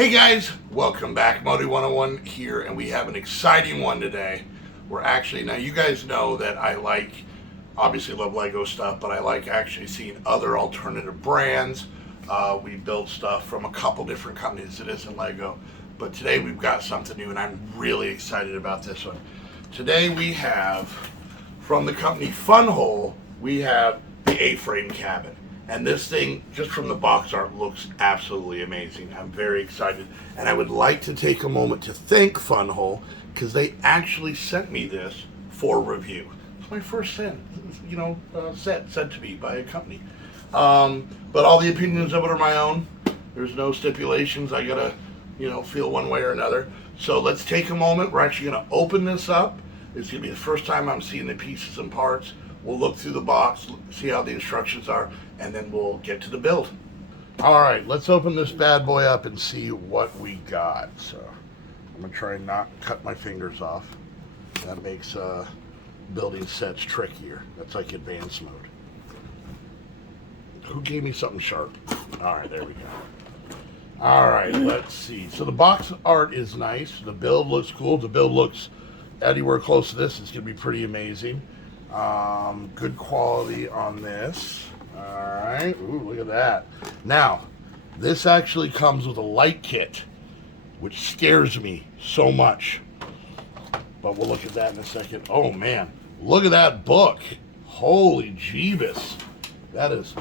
Hey guys, welcome back. Modi 101 here, and we have an exciting one today. We're actually, now you guys know that I obviously love Lego stuff, but I like actually seeing other alternative brands. We build stuff from a couple different companies that isn't Lego, but today we've got something new, and I'm really excited about this one. Today we have, from the company Funhole, we have the A-frame cabin. And this thing, just from the box art, looks absolutely amazing. I'm very excited. And I would like to take a moment to thank Funhole, because they actually sent me this for review. It's my first set to me by a company. But all the opinions of it are my own. There's no stipulations. I gotta, feel one way or another. So let's take a moment. We're actually gonna open this up. It's gonna be the first time I'm seeing the pieces and parts. We'll look through the box, see how the instructions are, and then we'll get to the build. All right, let's open this bad boy up and see what we got. So I'm gonna try and not cut my fingers off. That makes building sets trickier. That's like advanced mode. Who gave me something sharp? All right, there we go. All right, let's see. So the box art is nice. The build looks cool. The build looks anywhere close to this. It's gonna be pretty amazing. Good quality on this. All right. Ooh, look at that. Now, this actually comes with a light kit, which scares me so much. But we'll look at that in a second. Oh man, look at that book. Holy Jeebus. That is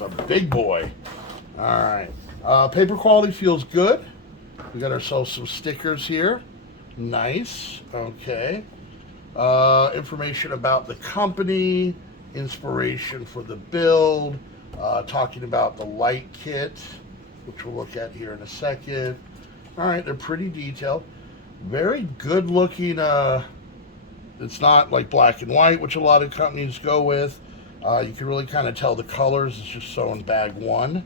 a big boy. All right. Paper quality feels good. We got ourselves some stickers here. Nice. Okay. Information about the company, inspiration for the build, talking about the light kit, which we'll look at here in a second. All right, they're pretty detailed. Very good looking. It's not like black and white, which a lot of companies go with. You can really kind of tell the colors. It's just so in bag one.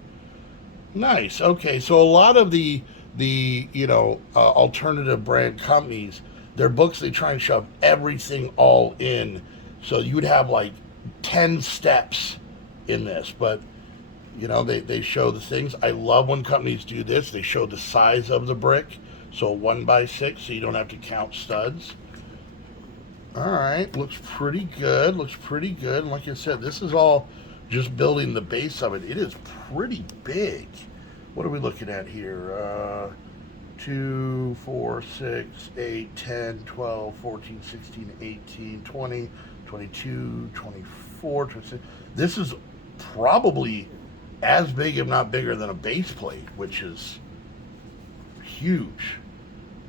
Nice. Okay, so a lot of the alternative brand companies, their books, they try and shove everything all in. So you would have like 10 steps in this, but they show the things. I love when companies do this. They show the size of the brick. So 1x6, so you don't have to count studs. All right, looks pretty good. And like I said, this is all just building the base of it. It is pretty big. What are we looking at here? 2, 4, 6, 8, 10, 12, 14, 16, 18, 20, 22, 24, 26. This is probably as big, if not bigger, than a base plate, which is huge.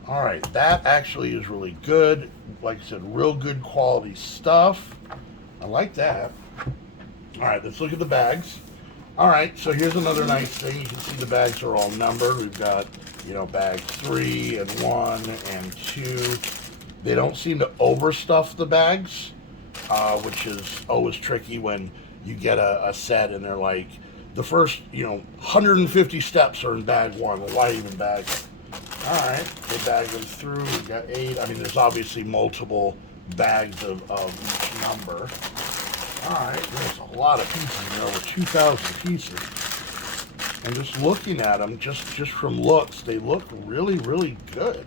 All right, that actually is really good. Like I said, real good quality stuff. I like that. All right, let's look at the bags. All right, so here's another nice thing. You can see the bags are all numbered. We've got bag 3 and 1 and 2. They don't seem to overstuff the bags, which is always tricky when you get a set and they're like, the first 150 steps are in bag 1. Well, why even bag it? All right, they bag them through. We've got 8. I mean, there's obviously multiple bags of each number. All right, there's a lot of pieces, over 2,000 pieces. And just looking at them, just from looks, they look really, really good.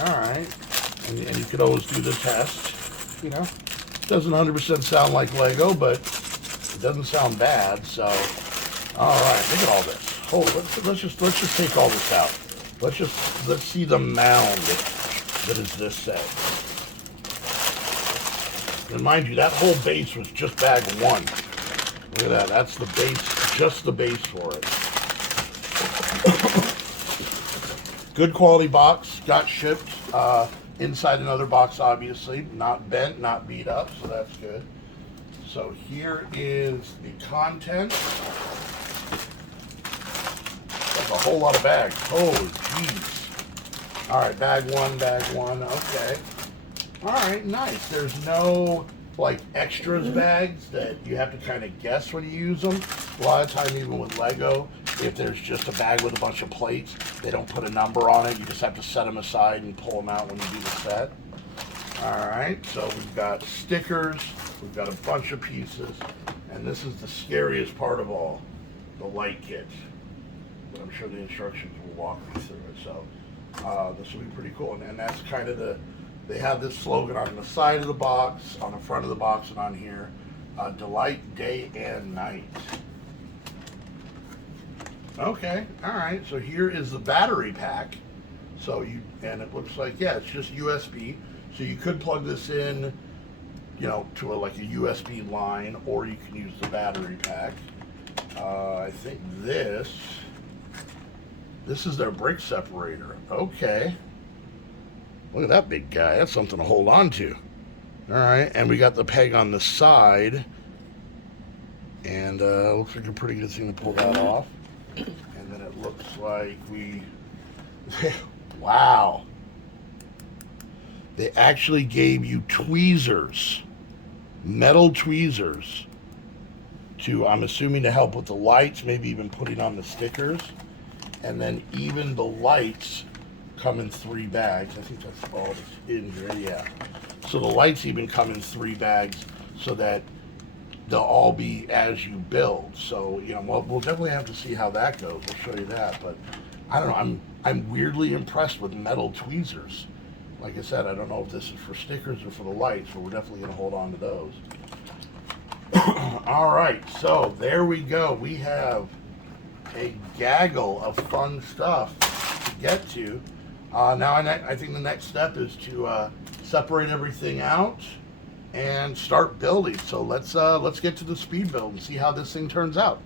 All right, and you could always do the test. Doesn't 100% sound like Lego, but it doesn't sound bad. So, all right, look at all this. Hold, let's just take all this out. Let's see the mound that is this set. And mind you, that whole base was just bag 1. Look at that. That's the base, just the base for it. Good quality box. Got shipped inside another box, obviously. Not bent, not beat up, so that's good. So here is the content. That's a whole lot of bags. Holy jeez. All right, bag 1. Okay. All right, nice. There's no extras bags that you have to kind of guess when you use them. A lot of time, even with Lego, if there's just a bag with a bunch of plates, they don't put a number on it. You just have to set them aside and pull them out when you do the set. All right, so we've got stickers. We've got a bunch of pieces. And this is the scariest part of all, the light kit. but I'm sure the instructions will walk me through it. So this will be pretty cool. And that's kind of they have this slogan on the side of the box, on the front of the box, and on here, delight day and night. Okay, all right, so here is the battery pack. So and it looks like, yeah, it's just USB. So you could plug this in, to like a USB line, or you can use the battery pack. I think this is their brake separator. Okay. Look at that big guy. That's something to hold on to. All right, and we got the peg on the side. And looks like a pretty good thing to pull that off. And then it looks like wow. They actually gave you tweezers, metal tweezers, I'm assuming, to help with the lights, maybe even putting on the stickers. And then even the lights come in 3 bags. I think that's all that's in here, yeah. So the lights even come in 3 bags so that they'll all be as you build. So, we'll definitely have to see how that goes. We'll show you that. But I don't know, I'm weirdly impressed with metal tweezers. Like I said, I don't know if this is for stickers or for the lights, but we're definitely going to hold on to those. All right, so there we go. We have a gaggle of fun stuff to get to. Now I think the next step is to separate everything out and start building. So let's get to the speed build and see how this thing turns out.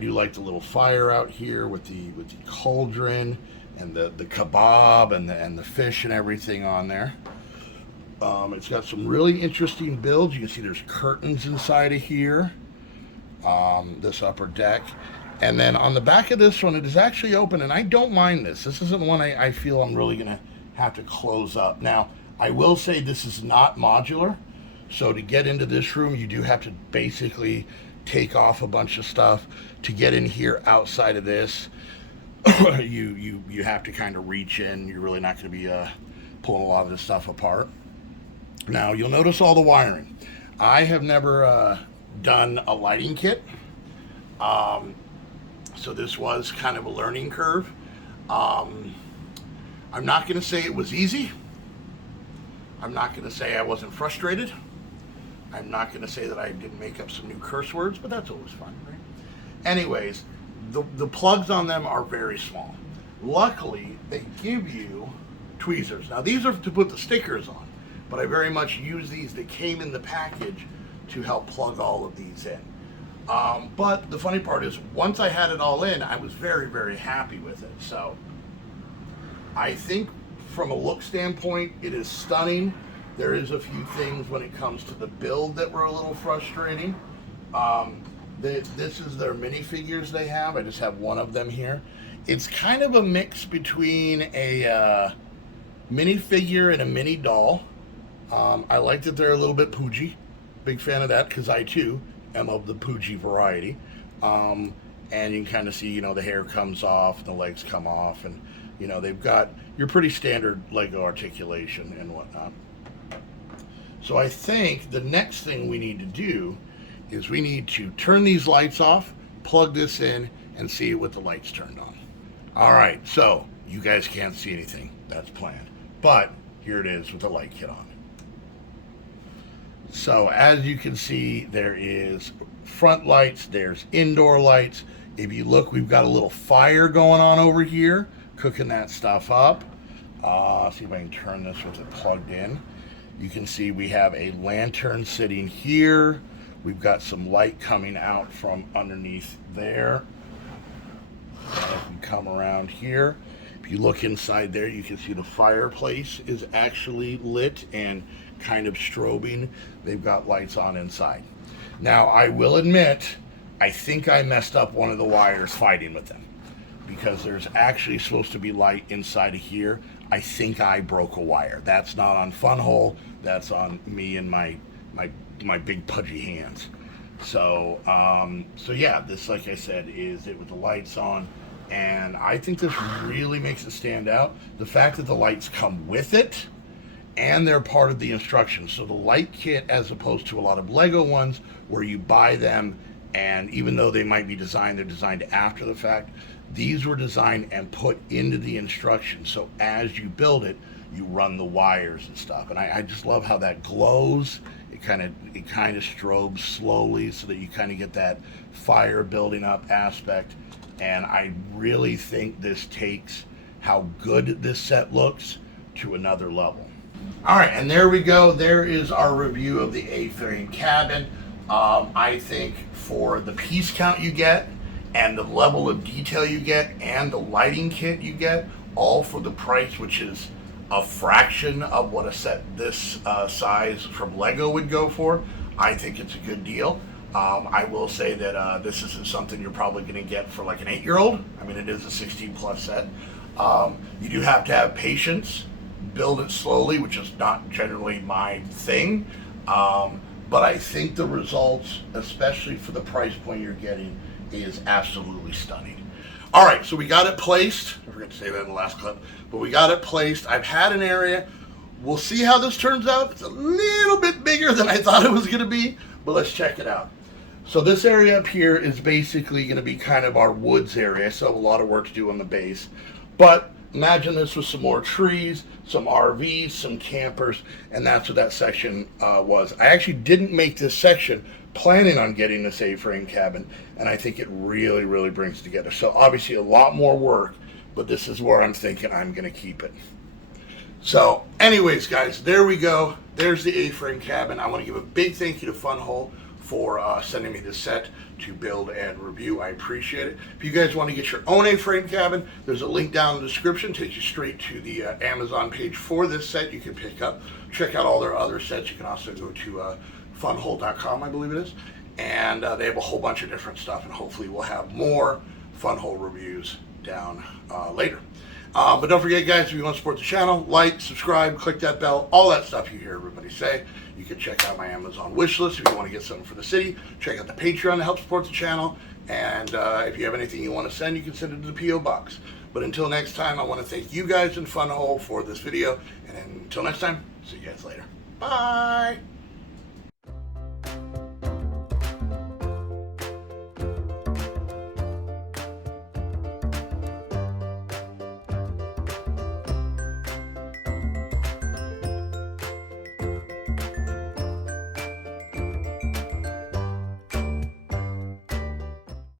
do like the little fire out here with the cauldron and the kebab and the fish and everything on there. It's got some really interesting builds. You can see there's curtains inside of here, this upper deck. And then on the back of this one, it is actually open, and I don't mind this. This isn't one I feel I'm really going to have to close up. Now, I will say this is not modular. So to get into this room, you do have to basically take off a bunch of stuff. To get in here outside of this, you have to kind of reach in. You're really not going to be pulling a lot of this stuff apart. Now, you'll notice all the wiring. I have never done a lighting kit. So this was kind of a learning curve. I'm not going to say it was easy. I'm not going to say I wasn't frustrated. I'm not going to say that I didn't make up some new curse words, but that's always fun, right? Anyways, the plugs on them are very small. Luckily, they give you tweezers. Now, these are to put the stickers on, but I very much use these that came in the package to help plug all of these in. But the funny part is, once I had it all in, I was very, very happy with it. So I think from a look standpoint, it is stunning. There is a few things when it comes to the build that were a little frustrating. This is their minifigures they have. I just have one of them here. It's kind of a mix between a minifigure and a mini doll. I like that they're a little bit poojy. Big fan of that, because I too am of the poojy variety. And you can kind of see, the hair comes off, and the legs come off, and they've got your pretty standard Lego articulation and whatnot. So I think the next thing we need to do is we need to turn these lights off, plug this in, and see it with the lights turned on. All right, so you guys can't see anything. That's planned. But here it is with the light kit on. So as you can see, there is front lights, there's indoor lights. If you look, we've got a little fire going on over here, cooking that stuff up. See if I can turn this with it plugged in. You can see we have a lantern sitting here. We've got some light coming out from underneath there. And if we come around here, if you look inside there, you can see the fireplace is actually lit and kind of strobing. They've got lights on inside. Now, I will admit, I think I messed up one of the wires fighting with them, because there's actually supposed to be light inside of here. I think I broke a wire. That's not on Funhole. That's on me and my big pudgy hands. So yeah, this, like I said, is it with the lights on, and I think this really makes it stand out. The fact that the lights come with it, and they're part of the instructions. So the light kit, as opposed to a lot of Lego ones where you buy them, and even though they might be designed, they're designed after the fact. These were designed and put into the instructions. So as you build it, you run the wires and stuff. And I just love how that glows. It kind of strobes slowly so that you kind of get that fire building up aspect. And I really think this takes how good this set looks to another level. All right, and there we go. There is our review of the A-frame cabin. I think for the piece count you get, and the level of detail you get, and the lighting kit you get, all for the price, which is a fraction of what a set this size from Lego would go for, I think it's a good deal. I will say that this isn't something you're probably going to get for like an 8-year-old. I mean, it is a 16 plus set. You do have to have patience, build it slowly, which is not generally my thing. But I think the results, especially for the price point you're getting, is absolutely stunning. All right, so we got it placed. I forgot to say that in the last clip, but we got it placed. I've had an area. We'll see how this turns out. It's a little bit bigger than I thought it was going to be, but let's check it out. So this area up here is basically going to be kind of our woods area. So a lot of work to do on the base, but imagine this with some more trees, some RVs, some campers, and that's what that section was. I actually didn't make this section planning on getting this A-frame cabin, and I think it really, really brings it together. So obviously a lot more work, but this is where I'm thinking I'm going to keep it. So anyways, guys, there we go. There's the A-frame cabin. I want to give a big thank you to Funhole for sending me this set to build and review. I appreciate it. If you guys want to get your own A-frame cabin, there's a link down in the description. Takes you straight to the Amazon page for this set you can pick up. Check out all their other sets. You can also go to funhole.com, I believe it is. And they have a whole bunch of different stuff, and hopefully we'll have more Funhole reviews down later. But don't forget, guys, if you want to support the channel, like, subscribe, click that bell, all that stuff you hear everybody say. You can check out my Amazon wish list if you want to get something for the city. Check out the Patreon to help support the channel. And if you have anything you want to send, you can send it to the P.O. box. But until next time, I want to thank you guys in Funhole for this video. And until next time, see you guys later. Bye!